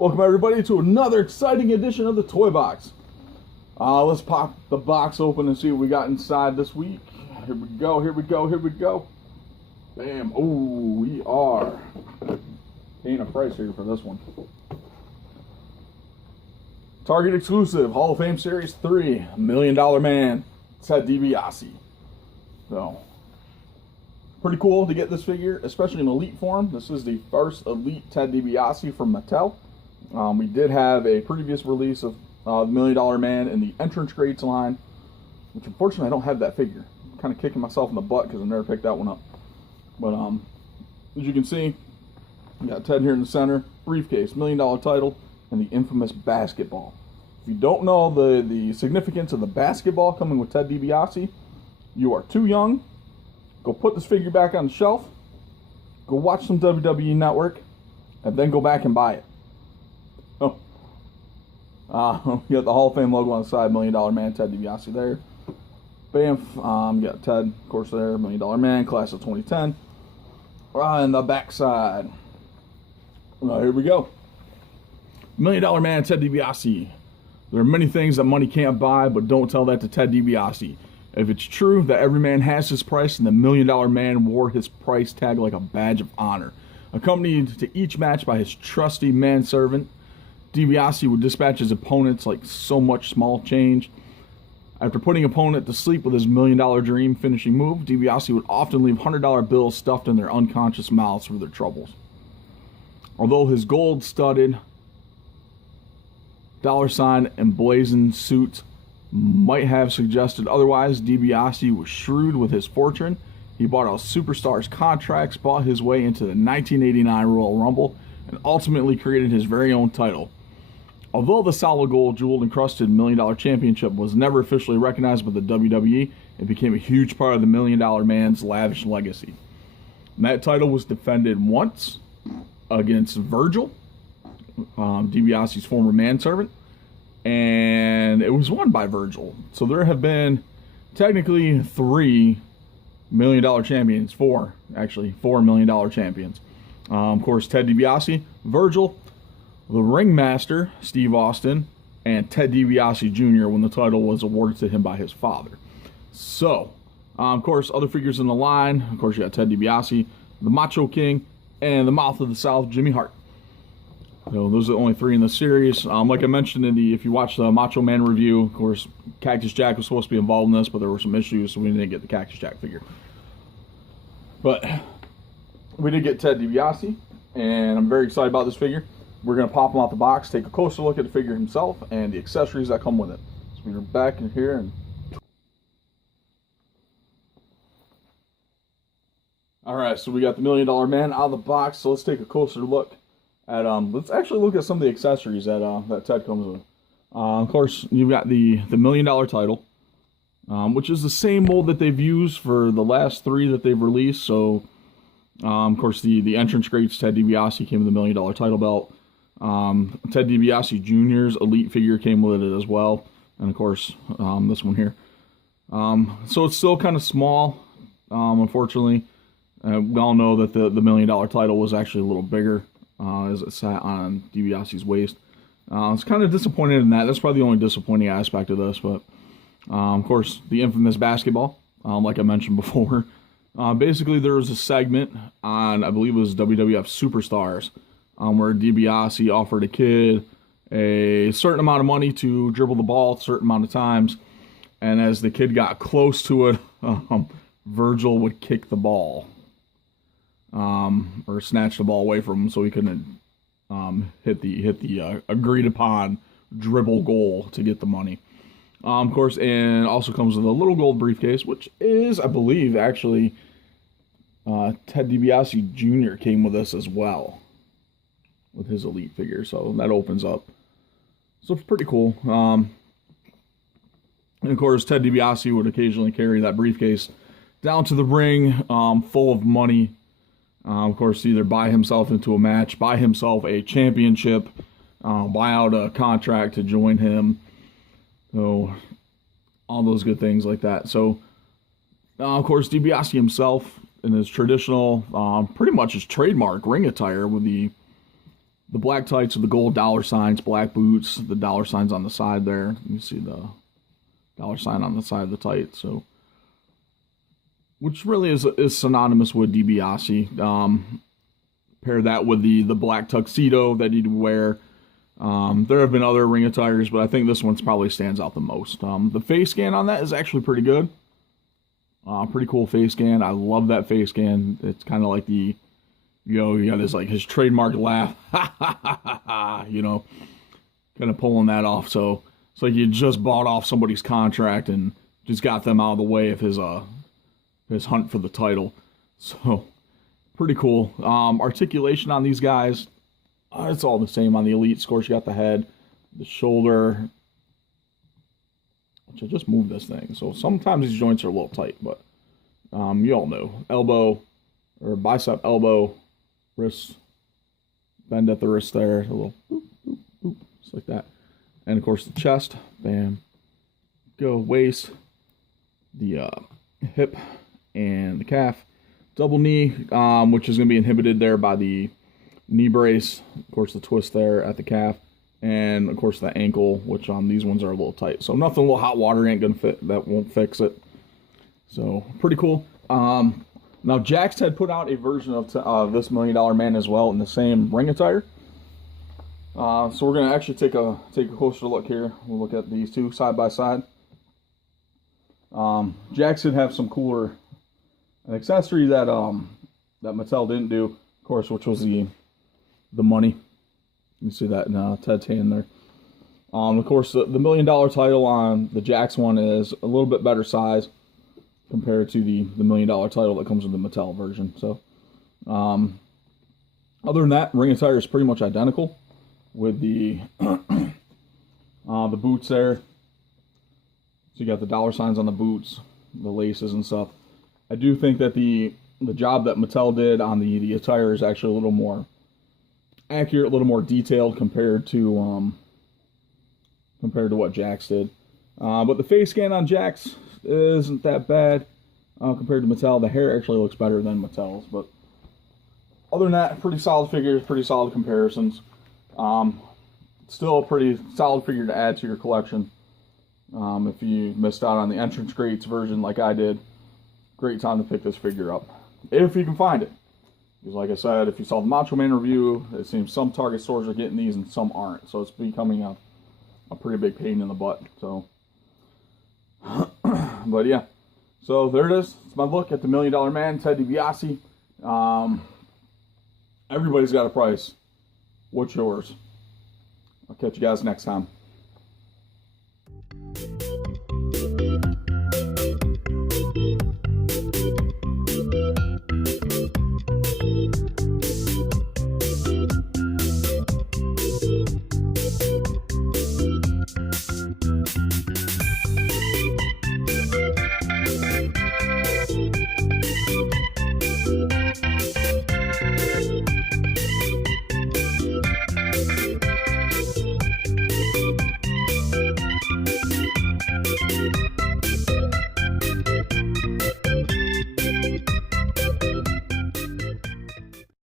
Welcome everybody to another exciting edition of the Toy Box. Let's pop the box open and see what we got inside this week. Here we go, here we go, here we go. Bam. Oh, we are paying a price here for this one. Target exclusive, Hall of Fame Series 3, $1 Million Man, Ted DiBiase. So, pretty cool to get this figure, especially in Elite form. This is the first Elite Ted DiBiase from Mattel. We did have a previous release of the $1 Million Man in the Entrance Greats line, which unfortunately I don't have that figure. I'm kind of kicking myself in the butt because I never picked that one up. But as you can see, we got Ted here in the center, briefcase, $1 Million title, and the infamous basketball. If you don't know the significance of the basketball coming with Ted DiBiase, you are too young. Go put this figure back on the shelf, go watch some WWE Network, and then go back and buy it. We got the Hall of Fame logo on the side, $1 Million Man, Ted DiBiase there. Bam. We got Ted, of course, there, $1 Million Man, class of 2010. And the back side. Here we go. $1 Million Man, Ted DiBiase. There are many things that money can't buy, but don't tell that to Ted DiBiase. If it's true that every man has his price and the $1 Million Man wore his price tag like a badge of honor, accompanied to each match by his trusty manservant, DiBiase would dispatch his opponents like so much small change. After putting opponent to sleep with his $1 Million Dream finishing move, DiBiase would often leave $100 bills stuffed in their unconscious mouths for their troubles. Although his gold-studded $ emblazoned suit might have suggested otherwise, DiBiase was shrewd with his fortune. He bought out superstars' contracts, bought his way into the 1989 Royal Rumble, and ultimately created his very own title. Although the solid gold jeweled encrusted $1 Million Championship was never officially recognized by the WWE, it became a huge part of the $1 Million Man's lavish legacy. And that title was defended once against Virgil, DiBiase's former manservant, and it was won by Virgil. So there have been technically 3 $1 Million champions, 4 $1 Million champions. Of course, Ted DiBiase, Virgil, the ringmaster, Steve Austin, and Ted DiBiase Jr. when the title was awarded to him by his father. So, of course, other figures in the line. Of course, you got Ted DiBiase, the Macho King, and the Mouth of the South, Jimmy Hart. So those are the only 3 in the series. Like I mentioned if you watch the Macho Man review, of course, Cactus Jack was supposed to be involved in this, but there were some issues, so we didn't get the Cactus Jack figure. But we did get Ted DiBiase, and I'm very excited about this figure. We're going to pop him out the box, take a closer look at the figure himself, and the accessories that come with it. So we're back in here and... Alright, so we got the $1 Million Man out of the box, so let's take a closer look at, let's actually look at some of the accessories that Ted comes with. Of course, you've got the $1 Million title, which is the same mold that they've used for the last 3 that they've released. So, of course, the Entrance Greats, Ted DiBiase, came with the $1 Million title belt. Ted DiBiase Jr.'s Elite figure came with it as well. And, of course, this one here. So it's still kind of small, unfortunately. We all know that the $1 Million title was actually a little bigger as it sat on DiBiase's waist. It's kind of disappointed in that. That's probably the only disappointing aspect of this. But, of course, the infamous basketball, like I mentioned before. Basically, there was a segment on, I believe it was WWF Superstars, where DiBiase offered a kid a certain amount of money to dribble the ball a certain amount of times. And as the kid got close to it, Virgil would kick the ball. Or snatch the ball away from him so he couldn't hit the agreed upon dribble goal to get the money. Of course, and also comes with a little gold briefcase, which is, I believe, actually Ted DiBiase Jr. came with this as well with his Elite figure, so that opens up. So it's pretty cool. And of course, Ted DiBiase would occasionally carry that briefcase down to the ring, full of money. Of course, either buy himself into a match, buy himself a championship, buy out a contract to join him. So, all those good things like that. So, of course, DiBiase himself in his traditional, pretty much his trademark ring attire with the the black tights with the gold dollar signs, black boots, the dollar signs on the side there. You see the dollar sign on the side of the tight. So, which really is synonymous with DiBiase. Pair that with the black tuxedo that he'd wear. There have been other ring attires, but I think this one's probably stands out the most. The face scan on that is actually pretty good. Pretty cool face scan. I love that face scan. It's kind of like the, you got this like his trademark laugh, kind of pulling that off. So it's like you just bought off somebody's contract and just got them out of the way of his hunt for the title. So pretty cool. Articulation on these guys, it's all the same on the Elite. Of course, you got the head, the shoulder. Which I just moved this thing, so sometimes these joints are a little tight, but you all know. Elbow, or bicep, elbow, wrist, bend at the wrist there, a little boop, boop, boop, just like that. And of course the chest, bam, go, waist, the hip, and the calf. Double knee, which is going to be inhibited there by the knee brace. Of course the twist there at the calf. And of course the ankle, which on these ones are a little tight. So nothing, a little hot water ain't gonna fit. That won't fix it. So pretty cool. Now Jakks had put out a version of this $1 Million Man as well in the same ring attire. So we're gonna actually take a closer look here. We'll look at these two side by side. Jakks did have some cooler an accessory that that Mattel didn't do, of course, which was the money. You see that in Ted's hand there. Of course, the $1 Million title on the Jakks one is a little bit better size compared to the $1 Million title that comes with the Mattel version. So, other than that, ring attire is pretty much identical with the the boots there. So you got the dollar signs on the boots, the laces and stuff. I do think that the job that Mattel did on the attire is actually a little more accurate, a little more detailed compared to what Jakks did. But the face scan on Jakks isn't that bad compared to Mattel. The hair actually looks better than Mattel's, but other than that, pretty solid figures, pretty solid comparisons. Still a pretty solid figure to add to your collection. If you missed out on the Entrance Greats version like I did, great time to pick this figure up, if you can find it. Because like I said, if you saw the Macho Man review, it seems some Target stores are getting these and some aren't. So it's becoming a pretty big pain in the butt. So, but yeah. So there it is. It's my look at the $1 Million Man, Ted DiBiase. Everybody's got a price. What's yours? I'll catch you guys next time.